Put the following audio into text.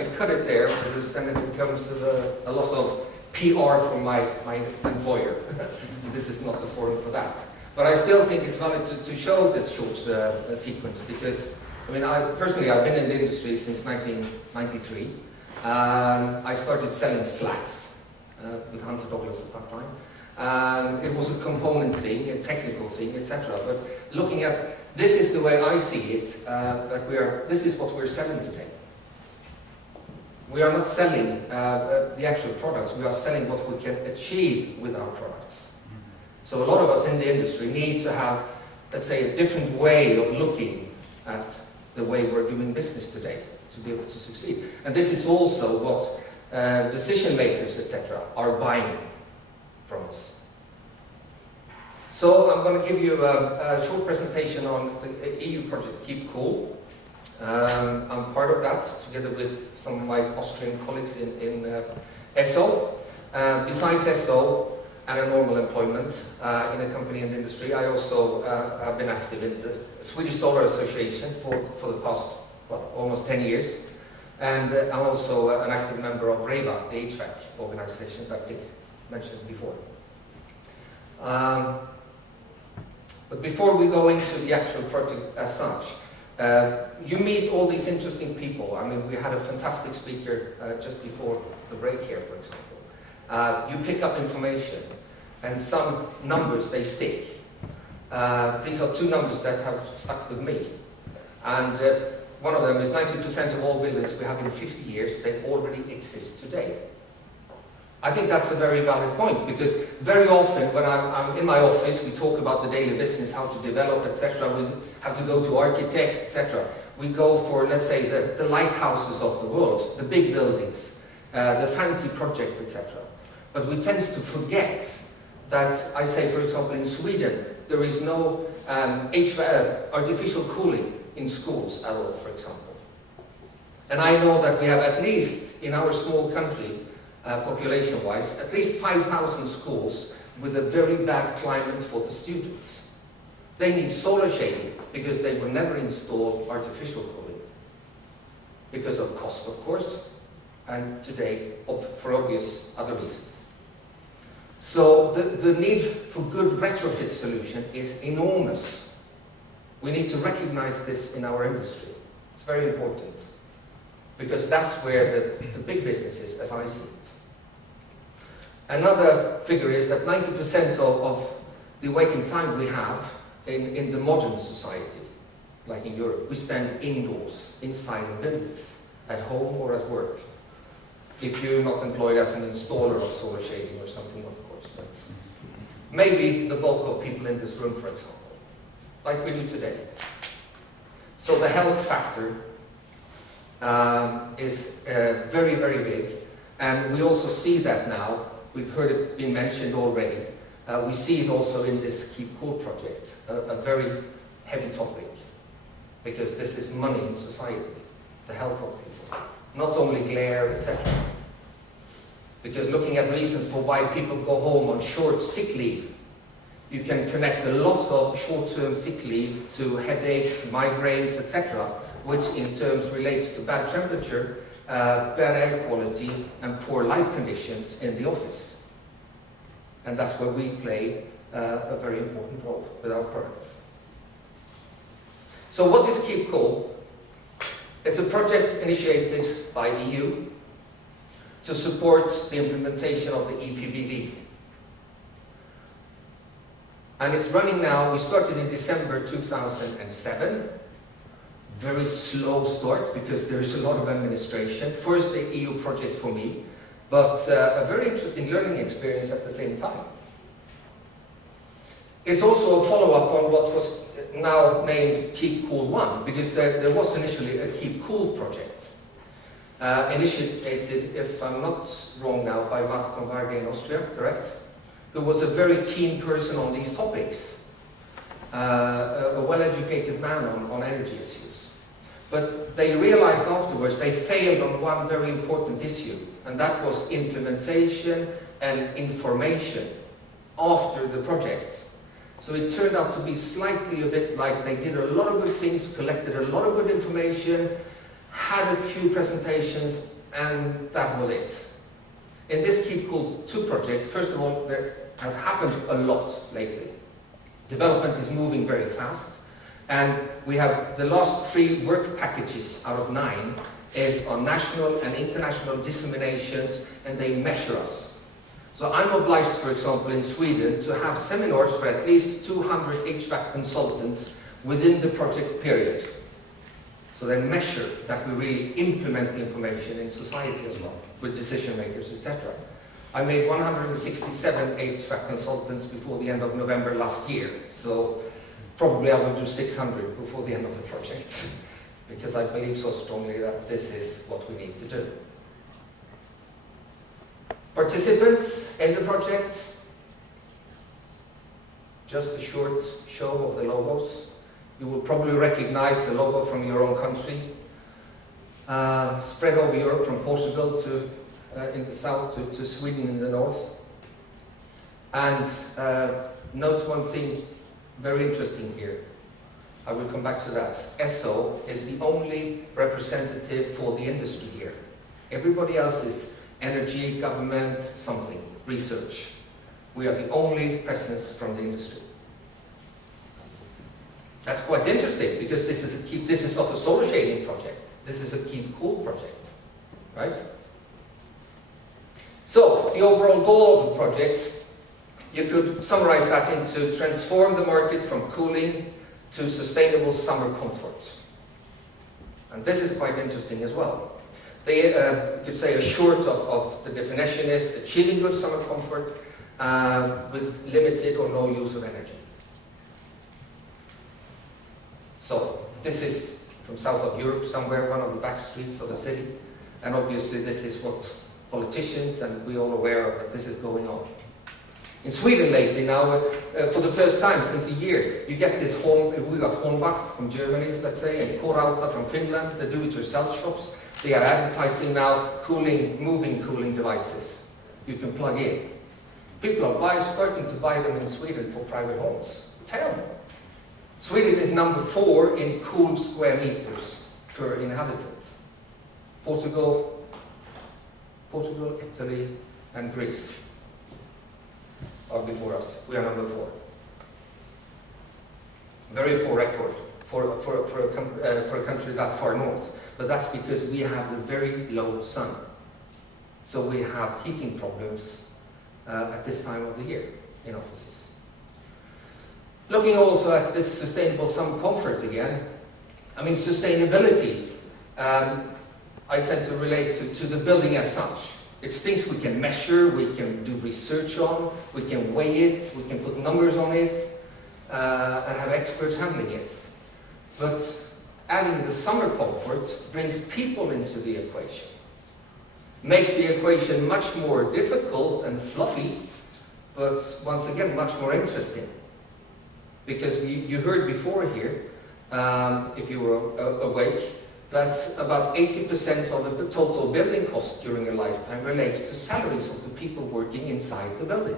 I cut it there because then it becomes a lot of PR from my employer. This is not the forum for that. But I still think it's valid to show this short sequence because, I mean, personally, I've been in the industry since 1993. I started selling slats with Hunter Douglas at that time. It was a component thing, a technical thing, etc. But looking at, this is the way I see it, this is what we're selling today. We are not selling the actual products, we are selling what we can achieve with our products. So a lot of us in the industry need to have, let's say, a different way of looking at the way we're doing business today to be able to succeed. And this is also what decision makers, etc., are buying from us. So I'm going to give you a short presentation on the EU project Keep Cool. I'm part of that, together with some of my Austrian colleagues in SO. Besides SO and a normal employment in a company in the industry, I also have been active in the Swedish Solar Association for the past, well, almost 10 years. And I'm also an active member of REVA, the HVAC organization that Dick mentioned before. But before we go into the actual project as such, you meet all these interesting people. I mean, we had a fantastic speaker just before the break here, for example. You pick up information, and some numbers, they stick. These are two numbers that have stuck with me. And one of them is 90% of all buildings we have in 50 years, they already exist today. I think that's a very valid point, because very often when I'm in my office, we talk about the daily business, how to develop, etc. We have to go to architects, etc. We go for, let's say, the lighthouses of the world, the big buildings, the fancy projects, etc. But we tend to forget that, I say, for example, in Sweden, there is no artificial cooling in schools at all, for example. And I know that we have, at least in our small country, population-wise, at least 5,000 schools with a very bad climate for the students. They need solar shading because they will never install artificial cooling. Because of cost, of course, and today for obvious other reasons. So the need for good retrofit solution is enormous. We need to recognize this in our industry. It's very important. Because that's where the big business is, as I see it. Another figure is that 90% of the waking time we have in the modern society, like in Europe, we spend indoors, inside in buildings, at home or at work. If you're not employed as an installer of solar shading or something, of course, but maybe the bulk of people in this room, for example, like we do today. So the health factor is very, very big, and we also see that now. We've heard it being mentioned already. We see it also in this Keep Cool project, a very heavy topic, because this is money in society, the health of people, not only glare, etc. Because looking at reasons for why people go home on short sick leave, you can connect a lot of short-term sick leave to headaches, migraines, etc., which in terms relates to bad temperature, bad air quality, and poor light conditions in the office. And that's where we play a very important role with our products. So what is Keep Cool? It's a project initiated by EU to support the implementation of the EPBD. And it's running now. We started in December 2007. Very slow start because there is a lot of administration. First, the EU project for me, but a very interesting learning experience at the same time. It's also a follow-up on what was now named Keep Cool 1, because there was initially a Keep Cool project, initiated, if I'm not wrong now, by Martin Varge in Austria, correct? Who was a very keen person on these topics, a well-educated man on energy issues. But they realized afterwards they failed on one very important issue, and that was implementation and information after the project. So it turned out to be slightly a bit like they did a lot of good things, collected a lot of good information, had a few presentations, and that was it. In this Keep Cool 2 project, first of all, there has happened a lot lately. Development is moving very fast, and we have the last 3 work packages out of 9 is on national and international disseminations, and they measure us. So I'm obliged, for example, in Sweden, to have seminars for at least 200 HVAC consultants within the project period. So they measure that we really implement the information in society as well, with decision makers, etc. I made 167 HVAC consultants before the end of November last year, so probably I will do 600 before the end of the project, because I believe so strongly that this is what we need to do. Participants in the project, just a short show of the logos. You will probably recognize the logo from your own country. Spread over Europe, from Portugal to in the south to Sweden in the north. And note one thing very interesting here. I will come back to that. ESSO is the only representative for the industry here. Everybody else is energy, government, something, research. We are the only presence from the industry. That's quite interesting, because this is not a solar shading project. This is a Keep Cool project, right? So, the overall goal of the project, you could summarize that into transform the market from cooling to sustainable summer comfort. And this is quite interesting as well. They, you could say a short of the definition is achieving good summer comfort with limited or no use of energy. So this is from south of Europe, somewhere, one of the back streets of the city. And obviously this is what politicians, and we're all aware of that this is going on. In Sweden lately now, for the first time since a year, you get this we got Hornbach from Germany, let's say, and Korauta from Finland, the do-it-yourself shops. They are advertising now moving cooling devices you can plug in. People are starting to buy them in Sweden for private homes. Terrible. Sweden is number 4 in cooled square meters per inhabitant. Portugal, Italy, and Greece are before us. We are number 4. Very poor record for a country that far north. But that's because we have the very low sun. So we have heating problems at this time of the year in offices. Looking also at this sustainable summer comfort again, I mean sustainability, I tend to relate to the building as such. It's things we can measure, we can do research on, we can weigh it, we can put numbers on it, and have experts handling it. But adding the summer comfort brings people into the equation. Makes the equation much more difficult and fluffy, but once again, much more interesting. Because you heard before here, if you were awake, that about 80% of the total building cost during a lifetime relates to salaries of the people working inside the building.